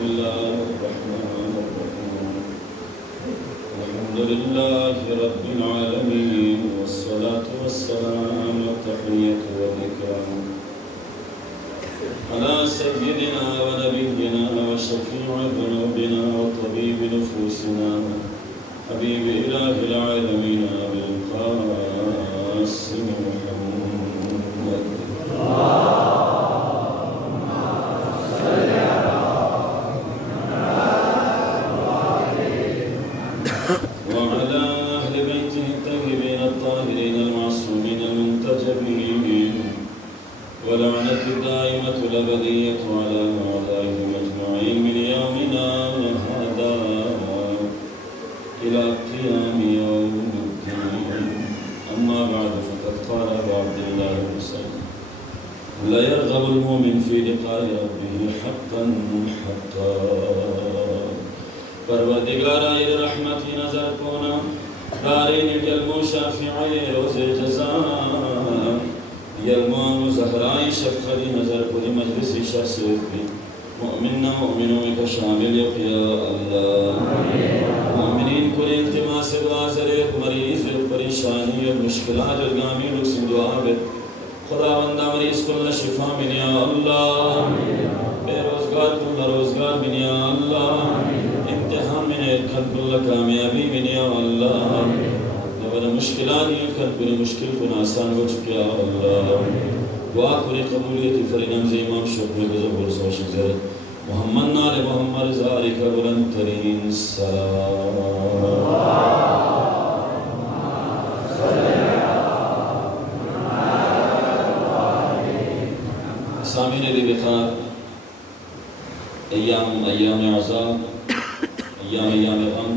الله الرحمن الرحيم الحمد لله رب العالمين والصلاة والسلام والتحية والإكرام على سيدنا ونبينا وشفيع ذنوبنا وطبيب نفوسنا حبيب إله العالمين أبي القاسم محمد وعلى أهل بيته الطيبين الطاهرين المعصومين المنتجبين ولعنة الدائمة الأبدية على أعدائهم أجمعين من يومنا هذا إلى قيام يوم الدين. أما بعد فقد قال أبو عبد الله المسلم لا يرغب المؤمن في لقاء ربه حقا حقا. پروردگارائے رحمتی نظر کونا دارین یلمو شافعی روز جزا یلمو زہرائی شفقی نظر کولی مجلسی شخصیت بھی مؤمننا مؤمنوں کا شامل یا اللہ. مؤمنین کو التماس دعا مریض پریشانی اور مشکلات الگامی لوگ سے دعا خداوند مریض کو شفا من یا اللہ. بے روزگار کو روزگار من یا اللہ. امتحان میں خلق اللہ کامیابی من یا اللہ. نبرا مشکلات یہ خلق بری مشکل کو آسان ہو چکے یا اللہ. دعا کری قبولیتی فرینم زی امام شکر گزر سوش زرد محمد نال محمد زاری کا بلند ترین سلام. سامین دی بخار ایام عذاب ایام غم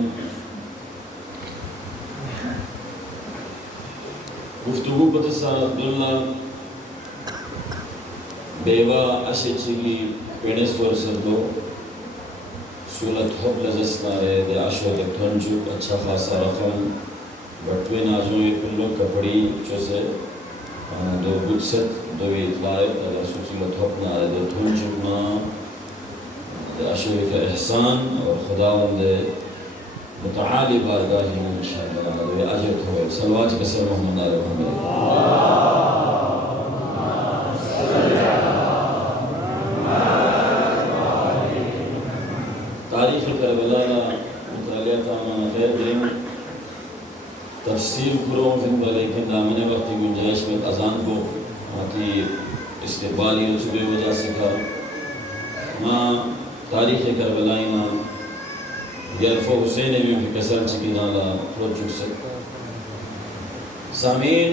گفتگو بتسار عبداللہ بیوہ اشچگی پیڑس فرسدو سولت حب لزستارے دے آشو دے تھنجو اچھا خاصا رقم بٹوے ناجوئی پلو کپڑی چوسے دو گجست دوی اطلاعات اللہ سولت حب نارے دے تھنجو نا دے آشو کا احسان اور خداوند متعالی بارگاہی انشاءاللہ دے آجت ہوئے صلوات کسر محمد آلہ محمد. تاریخ کربلا مطالعہ تامان خیر دیں تفسیر کروں زندہ لیکن دامنے وقتی گنجائش میں اذان کو آتی استقبالی رسوبے وجہ سکھا ماں تاریخ کربلائی ماں گرف و حسین بھی کسر چکی نالا پروچ چک سکتا. سامین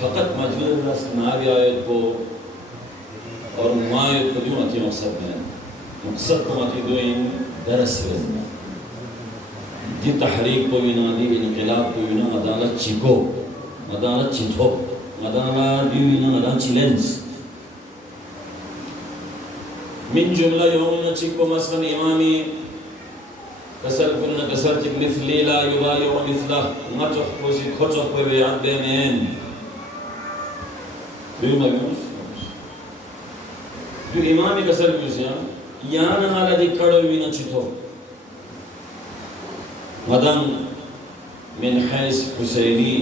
فقط مجلس رسم ناوی آیت کو اور ممایت کو دیوں آتی مقصد میں مقصد کو آتی دوئیں درس رزنا دی تحریک کو بینا دی انقلاب کو بینا عدالت چکو عدالت چٹھو عدالت بینا عدالت چلنس من جملہ یومنا چکو مثلا امامی کسر کننا کسر چک مثلی لا یبایو مثلہ نچخ پوسی کھوچخ پوی بیعت بینین بیو مگنوش جو امامی کسر بیوسیا یانا حالا دی کڑو بینا چٹھو مدن من حیث حسینی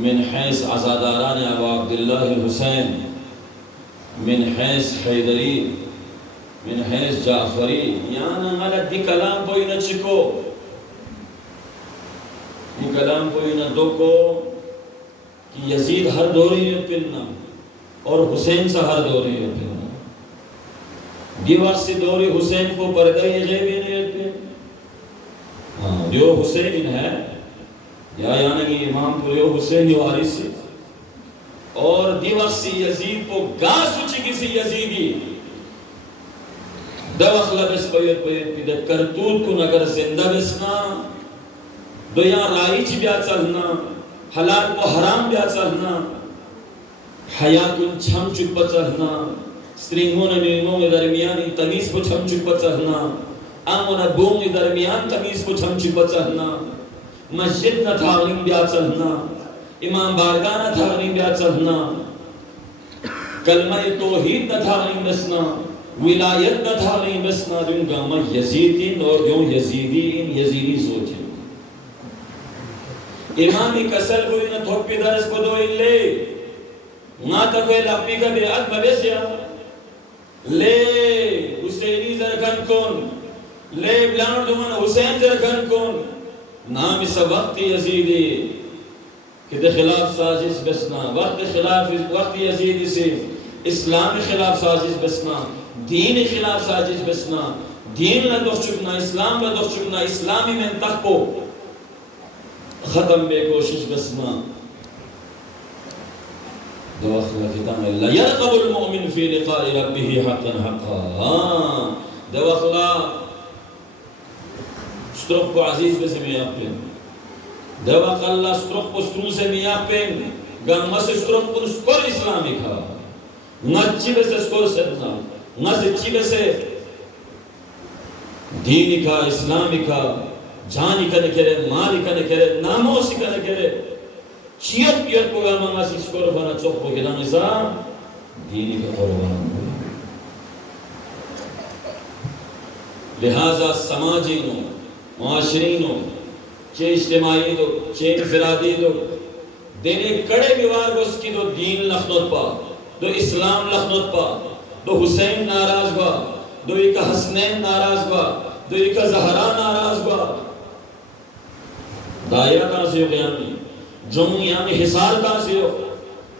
من حیث عزاداران ابو عبداللہ الحسین من حیث حیدری من حیث جعفری یانا غلط دی کلام کوئی نہ چکو دی کلام کوئی نہ دو کو کہ یزید ہر دوری میں پلنا اور حسین سے ہر دوری میں پلنا دیوار سے دوری حسین کو پردہ غیبی نہیں رکھتے جو حسین ہے یا یعنی کہ امام پر جو حسین جو حارثی اور دیوار سے یزید کو گاس اچھی کسی یزیدی دو اخلا بس پویت پیدے کرتوت کو نگر زندہ بسنا دو یہاں رائی چی بیا چلنا حلال کو حرام بیا چلنا حیات ان چھم چکپا چلنا سرینگون نیمون درمیانی تمیز کو چھم چکپا چلنا آمون بوم درمیان تمیز کو چھم چکپا چلنا مسجد نہ تھاغلیم بیا چلنا امام بارگاہ نہ تھاغلیم بیا چلنا کلمہ توحید نہ تعلیم بسنا ولایت نہ تعلیم بسنا دوں گاما یزیدین اور دیوں یزیدی سوچیں امامی کسل کوئی نہ تھوپی درس کو دو لے نہ تکوے لپی کا بے عدم بیسیا لے حسینی زرکن کن لے بلان دومن حسین زرکن کن نام اس وقت یزیدی کہ دے خلاف سازش بسنا وقت یزیدی سے اسلام خلاف سازش بسنا دین خلاف سازش بسنا دین نہ دخ چکنا اسلام نہ دخ چکنا اسلامی میں تک کو ختم بے کوشش بسنا دو اخلا ختم اللہ یرقب المؤمن فی لقاء ربه حقا حقا دو اخلا سترق کو عزیز بسے میں آپ پہ دو اخلا سترق کو سترون سے میں آپ پہ گنما سے سترق کو سکور اسلامی کھا نچی بسے سکور سدنا نچی بسے دینی کا اسلامی کا جانی کا نکرے مالی کا نکرے ناموسی کا نکرے چیت کیت کو گا مانا سی سکور بنا چوک کو گنا نظام دینی کا قربان ہوئی لہذا سماجینوں معاشرینوں چے اجتماعی دو چے انفرادی دو دینے کڑے بیوار کو اس کی دو دین لخنوت پا دو اسلام لخنوت پا دو حسین ناراض با دو ایک حسنین ناراض با دو ایک زہرا ناراض با دائرہ کہاں سے ہو قیامی جمعی یعنی حسار کہاں سے ہو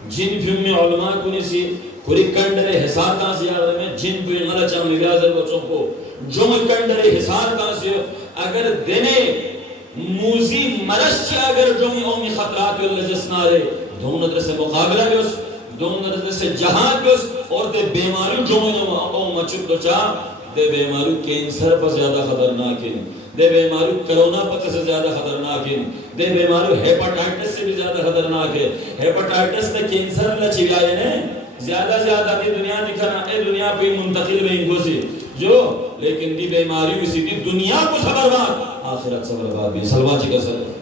جن پیوں میں علماء کنی سی پوری کنڈرے حسار کہاں سے آرہا میں جن پیوں ملا چاہم لیازر بچوں کو جمعی کنڈرے حسار کہاں سے ہو اگر دینے موزی مرش چی اگر جمعی اومی خطرات اللہ جسنارے دون ندر سے مقابلہ بھی اس دون ندر سے جہان بھی اس اور دے بیماری جمعی اوم چک تو چاہ دے بیماری کینسر پر زیادہ خطرناک ہے دے بیماری کرونا پتہ سے زیادہ خطرناک ہے دے بیماری ہیپاٹائٹس سے بھی زیادہ خطرناک ہے ہیپاٹائٹس نے کینسر نہ چیلائے نے زیادہ دی دنیا دکھانا اے دنیا پہ منتقل میں ان کو سی جو لیکن دی بیماری اسی دی دنیا کو صبر بات آخرت صبر بات بھی سلوہ چی کا صبر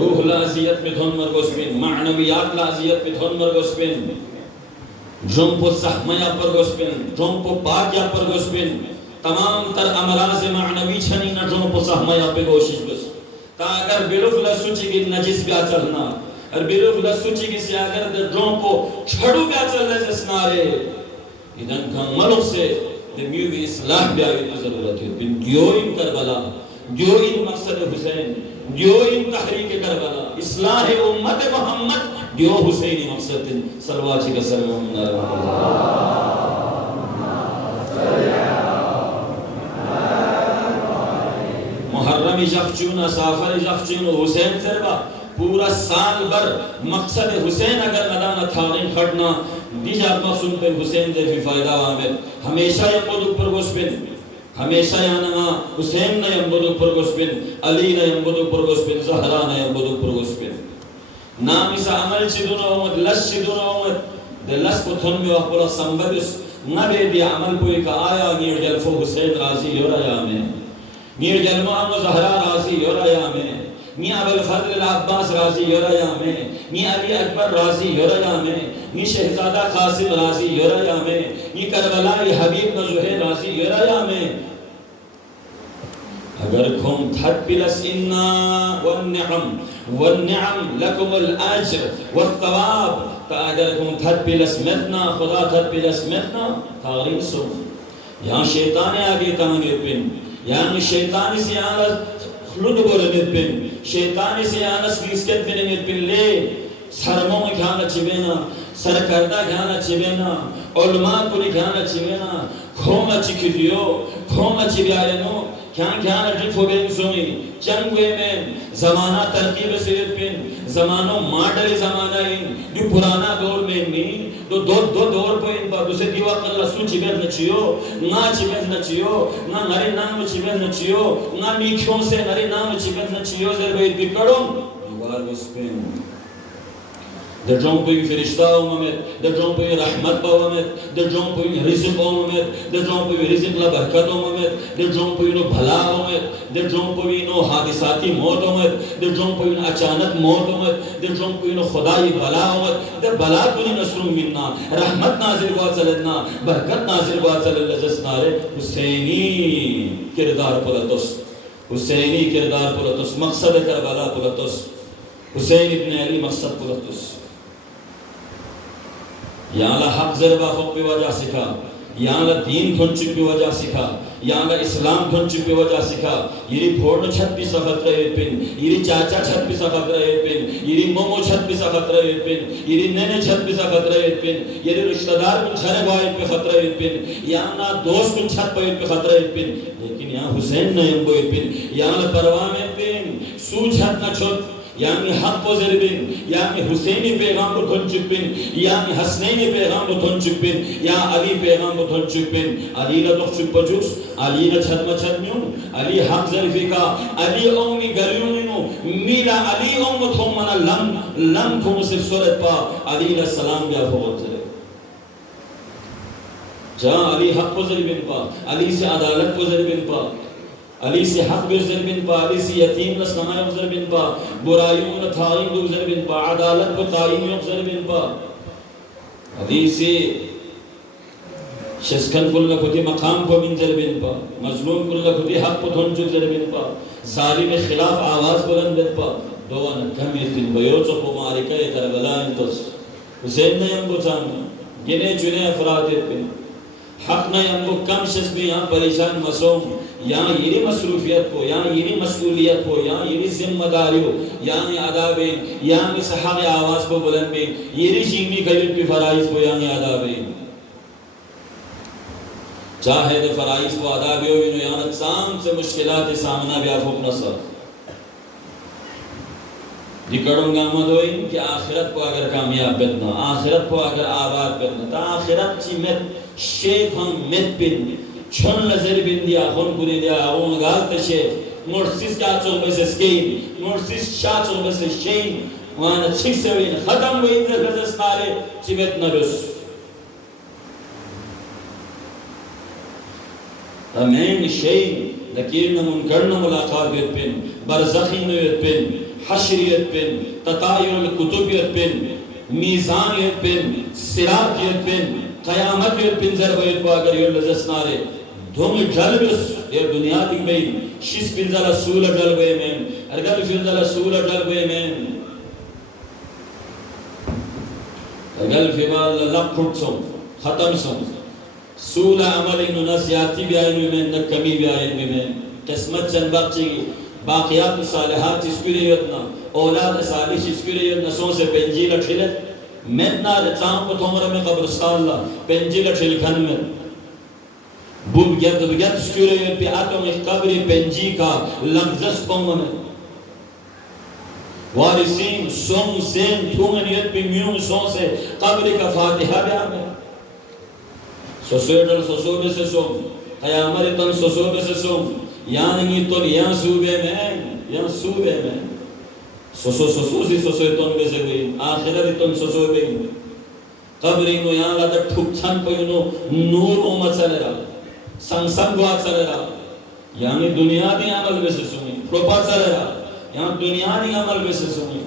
روح لازیت میں دھون مرگوس بین معنویات لازیت میں دھون مرگوس بین جنپو زحمیہ پر گسپن جنپو پاکیہ پر گسپن تمام تر امراض معنوی چھنینا جنپو زحمیہ پر کوشش بس تا اگر بلوک لسوچی کی نجس بیا چلنا اور بلوک لسوچی کی سی اگر جنپو چھڑو بیا چلنا جسنارے ادھن کھن ملک سے دمیو بھی اصلاح بیا کی ضرورت ہے بن دیوئن کربلا دیوئن مقصد حسین دیوئن تحریک کربلا اصلاح امت محمد دیو حسینی مقصد سلواچی کا سر محمد محرمی جخچون سافر جخچون حسین سربا پورا سال بر مقصد حسین اگر ندانا تھارین کھڑنا دیجا مقصود پہ حسین دے فی فائدہ آمد ہمیشہ یہ قدو پر گسپن ہمیشہ یعنی حسین نے یمبدو پر گسپن علی نے یمبدو پر گسپن زہرا نے یمبدو پر گسپن نامی سا عمل چی دون آمد لس چی دون آمد دے لس کو تھن میں وقبلا سنبدس نبی دی عمل کوئی کا آیا نیر جلفو حسین راضی یورا یامیں نیر جلمو امو زہرا راضی یورا یامیں نی ابو الفضل العباس راضی یورا یامیں نی علی اکبر راضی یورا یامیں نی شہزادہ قاسم راضی یورا یامیں نی کربلائی حبیب نزوہے راضی یورا یامیں اگر کھم تھت پلس انا والنعم لکم الاجر والثواب تا اگر کھم تھت پلس متنا خدا تھت پلس متنا تاغرین سو یہاں شیطان آگے تانگے پن یہاں شیطانی سے آنس خلود بولنگے پن شیطانی سے آنس گیسکت بننگے پن لے سرموں میں کھانا چیوینا سرکردہ کھانا چیوینا علماء کو کھانا چیوینا کھوما چکی دیو کھوما چی بیارنو کھانا ڈیفو بین سوئی چنگوے میں زمانہ ترکیب سیرت پین زمانوں ماڈل زمانہ ان جو پرانا دور میں نہیں دو دور پہ ان پر دوسرے دیوہ اللہ سو چیبیت نچیو نا چیبیت نچیو نا نرے نام چیبیت نچیو نا میکھوں سے نرے نام چیبیت نچیو زر بیت بکڑوں دیوار بس پین در جنبوی فرشتہ اومد، در جنبوی رحمت اومد، در جنبوی رزق اومد، در جنبوی رزق لا برکت اومد، در جنبوی نو بھلا اومد، در جنبوی نو حادثاتی موت اومد، در جنبوی نو اچانک موت اومد، در جنبوی نو خدای بلا اومد، در بلا کنی نصر منا، رحمت نازل بات صلینا، برکت نازل بات صلی اللہ جسنارے حسینی کردار پلتوس، حسینی کردار پلتوس، مقصد کربلا پلتوس، حسین ابن علی مقصد پلتوس. یا اللہ حق ضربہ خود پہ وجہ سکھا، یا اللہ دین تھنچک پہ وجہ سکھا، یا اللہ اسلام تھنچک پہ وجہ سکھا. یری پھوڑن چھت پہ سخت رہے پن، یری چاچا چھت پہ سخت رہے پن، یری مومو چھت پہ سخت رہے پن، یری نینے چھت پہ سخت رہے پن، یری رشتہ دار کن چھرے بائی پہ خط رہے پن، یا اللہ دوست کن چھت پہ خط رہے پن. لیکن یہاں حسین نیم بوئی پن، یا اللہ پرواہ میں پن سو چھت نہ چھت، یعنی حق کو ضربن، یعنی حسینی پیغام کو دھن چکپن، یعنی حسنینی پیغام کو دھن چکپن، یا علی پیغام کو دھن چکپن. علی لدخ چک پجوس، علی لچھت مچھت نیوں، علی حق ضرفی کا، علی اومی گلیونینو، میلا علی اوم تھومنا لم تھوم صرف صورت پا، علی علیہ السلام بیا بہت ضرب. جہاں علی حق کو ضربن پا، علی سے عدالت کو ضربن پا، علی سے حق بزر بن پا، علی سے یتیم نسنائے بزر بن پا، برائیوں نے تھائیم بزر بن پا، عدالت کو تائیمیوں بزر بن پا. علی سے شسکن کل لکھوتی مقام کو منزر بن پا، مظلوم کل لکھوتی حق کو تھنچو بزر بن پا، ظالم خلاف آواز بلند بن پا. دوان کمی تن بیوچ و مارکہ کربلا انتس حسین نے ہم کو چاہنے گنے چنے افراد پن حق نہ ہم کو کم شس بھی یہاں پریشان مسوم، یہاں یہ مصروفیت کو، یہاں یہ مسئولیت کو، یہاں یہ ذمہ داری ہو، یہاں عذابیں، یہاں صحاب آواز کو بلند میں، یہ شیمی قیب کی فرائض کو یہاں عذابیں. چاہے دے فرائض کو عذابیں ہو، یہاں اقسام سے مشکلات سامنا بھی آفوک نصر. دکڑوں گا مدوئیں کہ آخرت کو اگر کامیاب بتنا، آخرت کو اگر آباد بتنا، تا آخرت چی مت شیخ ہم مت بن چھن لزر بن دیا خون کنی دیا اون گالت شے مرسیس کا چول بس سکین مرسیس شاہ چول بس شین وانا چھک سوین ختم وین در گزس نارے چی مت نبس. امین شین لکین منکرن ملاقات بیت پن، برزخینیت پن، حشریت پن، تطایر الکتبیت پن، میزانیت پن، صراطیت پن، قیامتیت پن ضربیت پا اگر یہ لزس نارے دھوم جل بس یہ دنیا دیکھ بین شیس پنزل سول جل بے مین ارگل پنزل سول جل بے مین ارگل فیبال لق کھٹ سن ختم سن سول عمل انو نہ زیادتی بھی آئین میں نہ کمی بھی آئین میں قسمت چند بخشی باقیات صالحات اس کی ریتنا اولاد صالح اس کی ریتنا سون سے پنجیل اٹھلت مدنا رچام کو تھومرہ میں قبرستان اللہ پنجیل اٹھل کھن میں بوب گرد بگرد سکیورے یہ پی آتوں میں قبری پنجی کا لنگزست قوم میں وارثین سون زین تھومنیت پی میون سون سے قبری کا فاتحہ بیا میں سوسویڈل سوسوبے سے سون قیامت تن سوسوبے سے سون یعنی تن یہاں صوبے میں یہاں صوبے میں سوسوسی سوسوی تن بے سے گئی آخرت تن سوسوبے گئی قبری نو یہاں لدہ ٹھوک چھن پہ نور امت چلے رہا سنگ بات چلے رہا یعنی دنیا دی عمل میں سے سنی پروپا چلے رہا یہاں دنیا دی عمل میں سے سنی.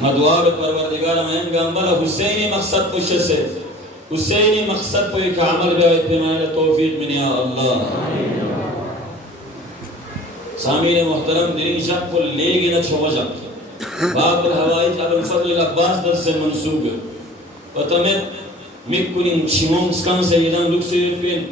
مدعا پروردگار میں گامبلا حسینی مقصد پوچھے سے حسینی مقصد پہ ایک عمل بیعت پہ میں توفیق من یا اللہ. سامین محترم دین شک کو لے گی نہ چھو جب باب الحوائج ابو الفضل العباس در سے منصوب ہے و تمہیں میکنین چیمون سکان سے یدن لک سیوت پین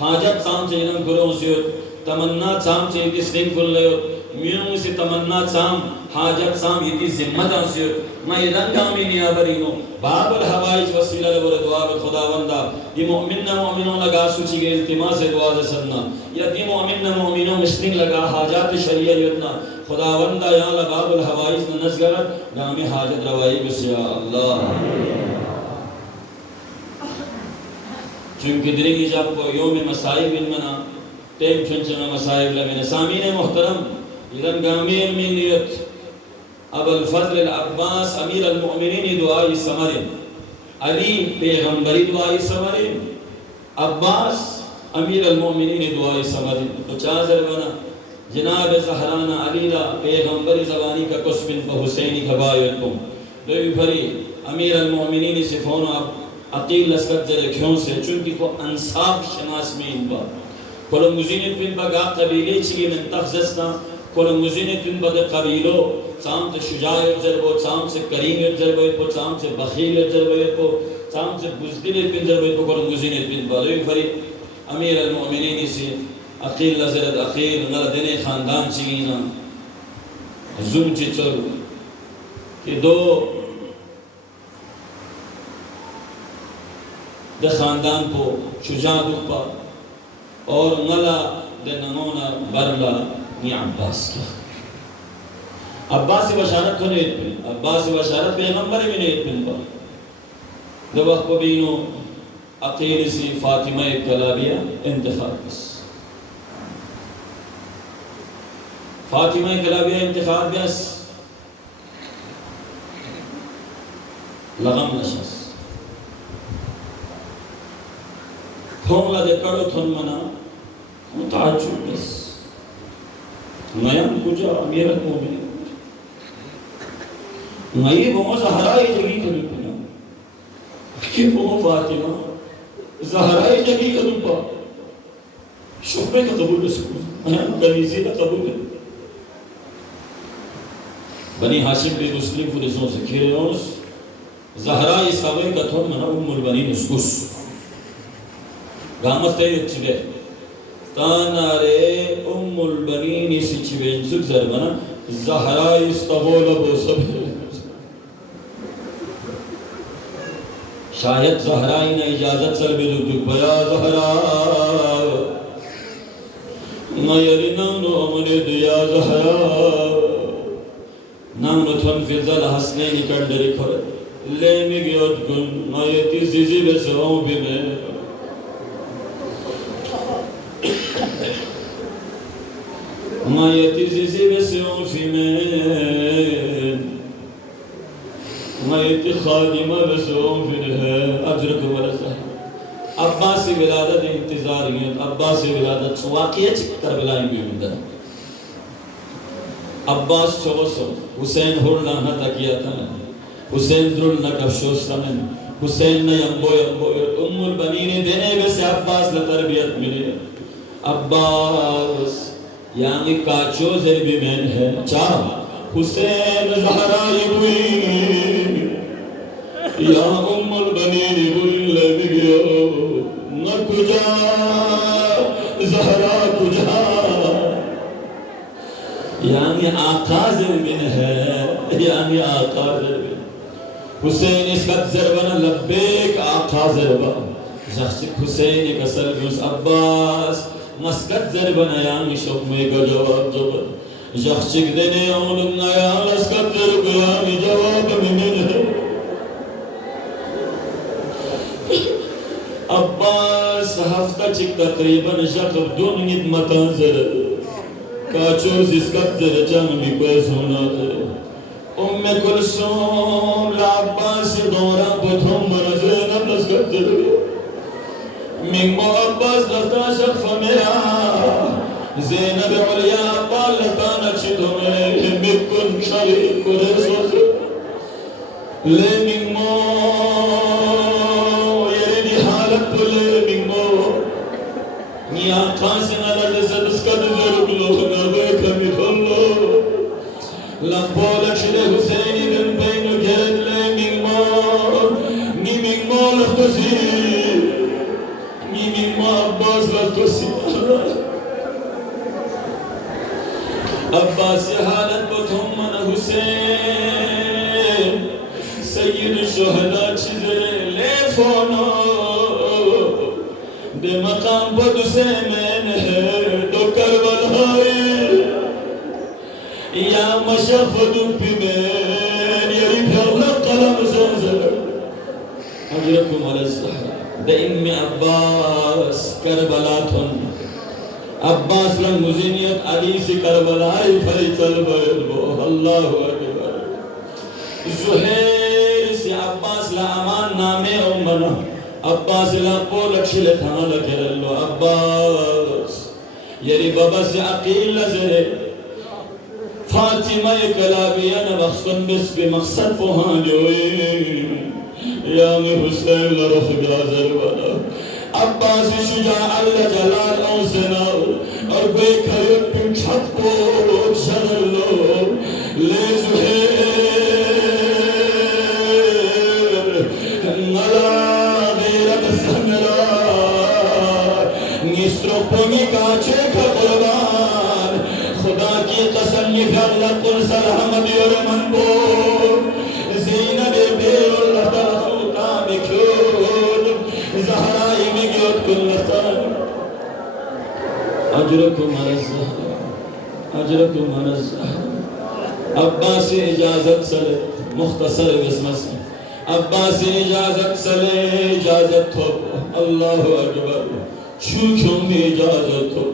حاجت سام سے یدن گرون سیوت تمنا سام سے یدی سنگ کل لیوت میون سے تمنا سام حاجت سام یدی ذمت آن سیوت میں یدن گامی نیابرینو باب الحوائج وسیلہ لبر دعا بے خدا وندہ دی مؤمنوں لگا سوچی گئے التماس دعا سے سننا یا دی مؤمنوں مسلم لگا حاجات شریعہ یدنا خدا وندہ یا باب الحوائج ننزگرد گامی حاجت روائی بس یا اللہ. چونکہ درنگی جب کو یوم مسائب ان منا ٹیم چنچنا مسائب لگنے سامین محترم ادھن گامی علمی نیت ابو الفضل العباس امیر المؤمنین دعائی سمرین، علی پیغمبری دعائی سمرین، عباس امیر المؤمنین دعائی سمرین. تو چازر بنا جناب زہرانہ علیلہ پیغمبری زبانی کا قسمن پہ حسینی کھبائیتم دوئی بھری امیر المؤمنین صفون عقیل لسکت جلکھیوں سے چونکہ کو انصاب شناس میں ان پر کلو مزینت بن بگا قبیلی چگی من تخزستا کلو مزینت بن بگا قبیلو چام سے شجاع ابزربو چام سے کریم ابزربو چام سے بخیل ابزربو چام سے بزدل ابزربو کلو مزینت بن بگا دوئی بھری امیر المؤمنین سے عقیل لزرد عقیل نردن خاندان چگینا زم چی چلو کہ دو دے خاندان کو شجاع دکھپا اور نلا دے نمونا برلا نی عباس کی. عباس بشارت تو نیت پن عباس بشارت پیغمبر بھی نیت پن پا دے وقت کو بینو عقیل سی فاطمہ کلابیہ انتخاب بس فاطمہ کلابیہ انتخاب بس لغم نشس تھونگلا دے کڑو تھون منا متعجب بس نیام کجا امیرت مومن نئی بہو زہرائی جگی کا دپنا کہ بہو فاطمہ زہرائی جگی کا دپا شفبے کا قبول بسکو کنیزی کا قبول ہے. بنی حاشم بے مسلم فرسوں سے کھیرے ہونس زہرائی ساوے کا تھون منا البنین اسکس گامت تیرے چگے تانارے البنین سی چوین زک زربنا زہرائی استغول بو سب شاید زہرائی نے اجازت سلبے دک بیا زہرا نیری نانو امنے دیا زہرا نانو تھن فضل حسنے نکڑ دری کھر لے مگیوت کن نیتی زیزی بسروں بھی میں نیتی زیزی بسروں بھی میں نیتی خادمہ بسروں بھی ہے اجرک ورزہ. عباسی ولادت انتظاریت عباسی ولادت واقعہ کربلائی میں مندر عباس چوسو حسین ہرنا نہ تکیا تھا حسین ذرل نہ کفشو سمن حسین نے یمبو البنین دینے بس عباس لتربیت ملے. عباس یعنی کاچو زربی میں ہے چاہ حسین زہرائی ہوئی یا البنین ہوئی لبگیو نہ کجا زہرا کجا یعنی آقا زربن ہے یعنی آقا زربن حسین اس قد زربن لبیک آقا زربن زخشک حسین کا سلبیس عباس مسکت زربن یعنی شکمے کا جواب جبن زخشک دینے اولن یعنی اسکت زربن یعنی جواب من ہے. عباس ہفتہ چک تقریباً شکب دون نیت متان زرد کاچو زسکت زر جانبی کوئی سونا زر ام کلثوم لعباس دورا بطھم زینب لسکت زر ممو عباس لتا شخف میرا زینب علیا عبال لتا نچتو میں مکن شریف کرے سوز لے ممو یا قاسم علی زدسکت زرگ لوخنا بیکمی کھلو لنبولک شده حسینی دن بینو گرد لے مینگ مو لفتوسی مینگ مو عباس لفتوسی عباس حالت بطھم من حسین سید الشہدہ چیزر لے فونو دے مقام پر حسین ہے دو کربلائی یا مشفت پی میں یری پھرلا قلم زنزل حضرکم علیہ السلام دے ام عباس کربلاتن عباس لن مزینیت علی سی کربلائی فلی چل بید بو اللہ اکبر زهير سي عباس لا أمان نامي أمنا عباس لا قول شيل ثمل كرلو عباس يري بابا سي عقيل لزره فاطمة كلابي أنا بخصن بس بمقصد بوهانيوين يا مي حسين لرخ جازر وانا عباس شجاع الله جلال أوسنا اور کوئی کھر پن چھت کو شغلو لے زہیر ملا غیرت سنرا نیسرو پنگی کاچے کا قربان خدا کی قسم نفر لقل سلام دیور منبور زینب بیر اللہ ترخو کام کیود زہرائی میں گیوت کن لطان اجرکم علی الزہر عباس اجازت سلے مختصر قسمت عباس اجازت سلے اجازت ہو اللہ اکبر چوکھوں میں اجازت ہو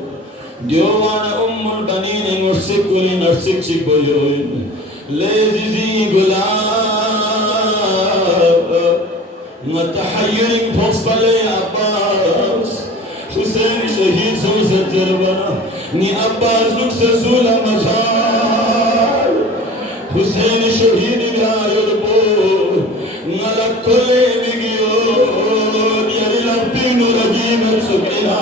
دیوان ام البنین مرسک کلی نرسک چکویوین لیزیزی گلاب متحیرین پھوس پلے عباس حسین شہید سوزت زربنا نی عباس نکس سولا مجھار حسین شہید بیار بو ملک کلے بگیون یری لبین رجیمت سکینا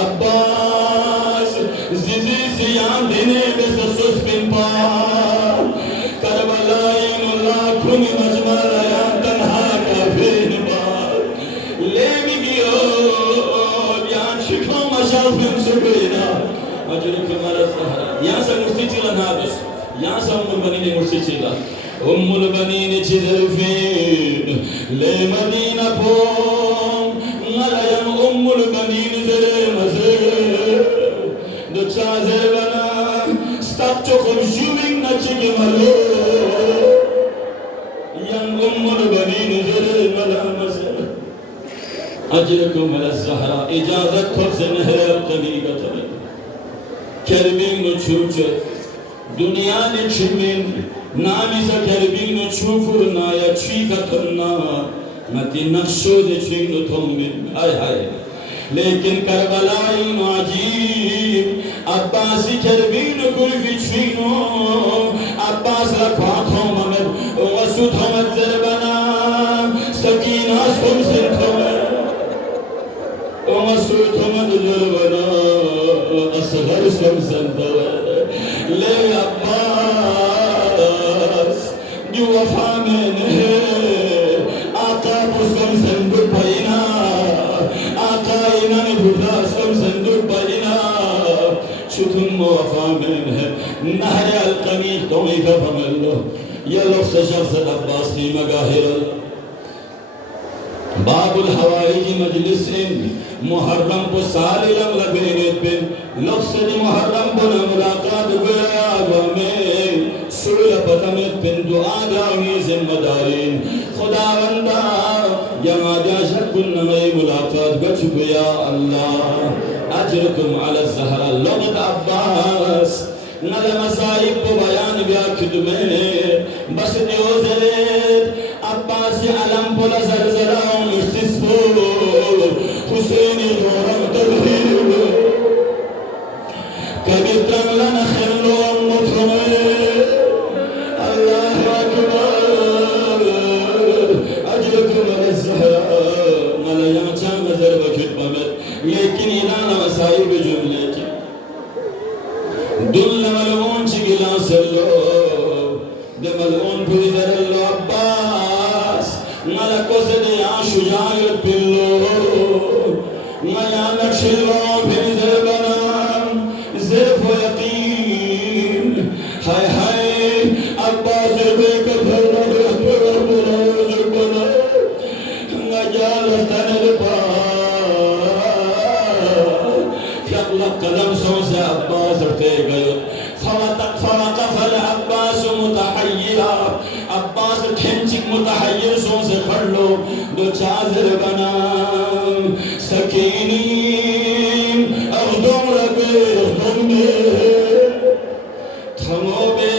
عباس زیزی سیان دینے بس سس پن پا کربلائین اللہ کھنی مجمع ریان تنہا کافین بار لے بگیون شافن سبينا أجرك مرزها يا سمرتي لنابس يا سم البنين مرتي أم البنين تزرفين لمدينة بوم ملايم أم البنين زرمزر دكشا زربنا ستابتكم شومين نتشي ملو يم أم البنين زرمزر أجركم على الزهراء إجازة خبز نهر القليقة كربين نشوچ دنيا نشمين نامي سا كربين نشوفر نايا چيكا ترنا نتي نقشو دي چيك نتومين آي آي لیکن کربلائی معجیب عباسی کربین کلفی چوینو عباس لکھوات ہومد وسط ہومد زربنا سکینہ سکم سنکھومد ومسوط من جربنا أصغر سمسندوه لي عباس جو وفا منه آقا سمسندو بينا آقا إنا نفودا سمسندو بينا شتم وفا منه نهر القميح تومي كفمله يلو سشخص عباس کی مقاهر باب الحوائج مجلس محرم کو سال لم لگنیت بن لقصد محرم بنا ملاقات گیا آگامین سول پتمت بن دعا جاوی ذمہ دارین خدا بندہ جماعت شک نمی ملاقات گچ گیا اللہ اجرکم علی الزہرہ لغت عباس نل مسائب کو بیان بیا خدمے بس دیو زرید عباس علم پلا زلزلہ مرسسفو حسینی غورم تغییر کبھی تن لنا خلو مطمئے اللہ اکبر اجرکم علی الزہرہ ملیاں چاند نظر وکت بمت لیکن انانا مسائب جملے کی دل ملعون چگلا سلو دے ملعون بھیزر اللہ عباس ملکو سے دیا شجاعت پلو میا نکشلو بھیزر بنا زرف و یقین ہائے ہائے عباس بے کر بھرنا رہتا بروز بنا نجال تنر پا فیقلق قدم سو سے عباس رتے گئے فوقف العباس متحیرا عباس کھنچک متحیر سو سے کھڑلو دو چازر بنا سکینی اغدم ربے اغدم بے تھمو بے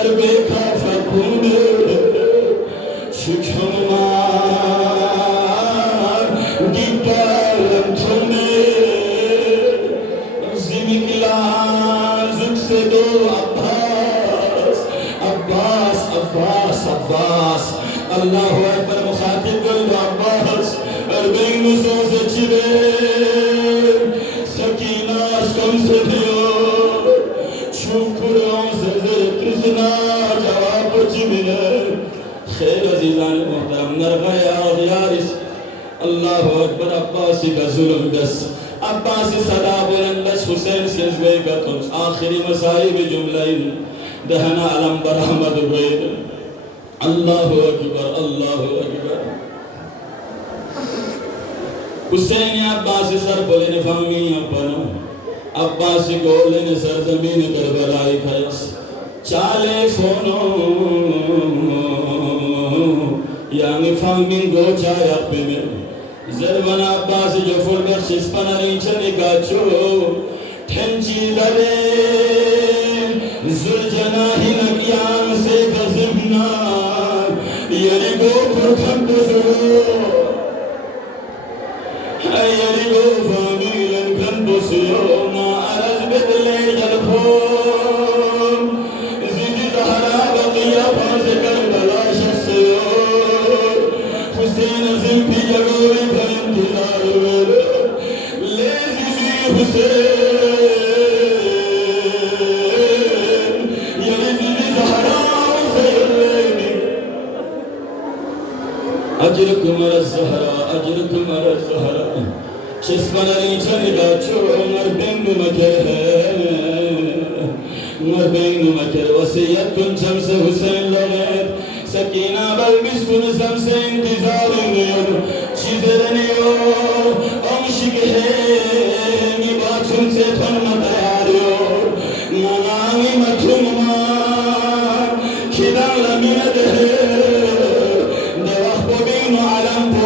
اربے عباس اللہ اکبر مخاطب قلب عباس اربین نصوص چبیر سکینہ اسکم سے دیو چھوکروں سے زرکسنا جواب چبیر خیر عزیزان محترم نرغہ یاد یارس اللہ اکبر عباسی کا ظلم دس عباسی صدا بلندش حسین سزگئی کا تنس آخری مسائب جملہ دہنا علم برحمد بید اللہ اکبر اللہ اکبر حسین عباسی سر بولین فامی اپنا عباسی گولین سر زمین کربلائی کھیس چالے فونو یعنی فامی گو چایا پہ میں زربن عباسی جو فل بخشش پنری چلی گاچو تھنچی لدے زلجناہی نکیان سے گزمنا یعنی گو پرکھن بسرو یعنی گو فامیلن کھن بسرو ما عرض بدلے جلکھو زیدی زہرا بقیہ پھانس کربلا شخصیو حسین عظیم بھی جگوری کا انتظار ہوئے لے زیدی حسین اجرکم الزہرا اجرکم الزہرا شسپن علی چنگا چو مربین مکر مربین مکر وسیعت کن شمس حسین لغیت سکینہ بلبس کن شمس انتظار نیو چیزرنیو امشک ہے نباچن سے تھن متیاریو نانامی متھم ماں کھدان لمند ہے علم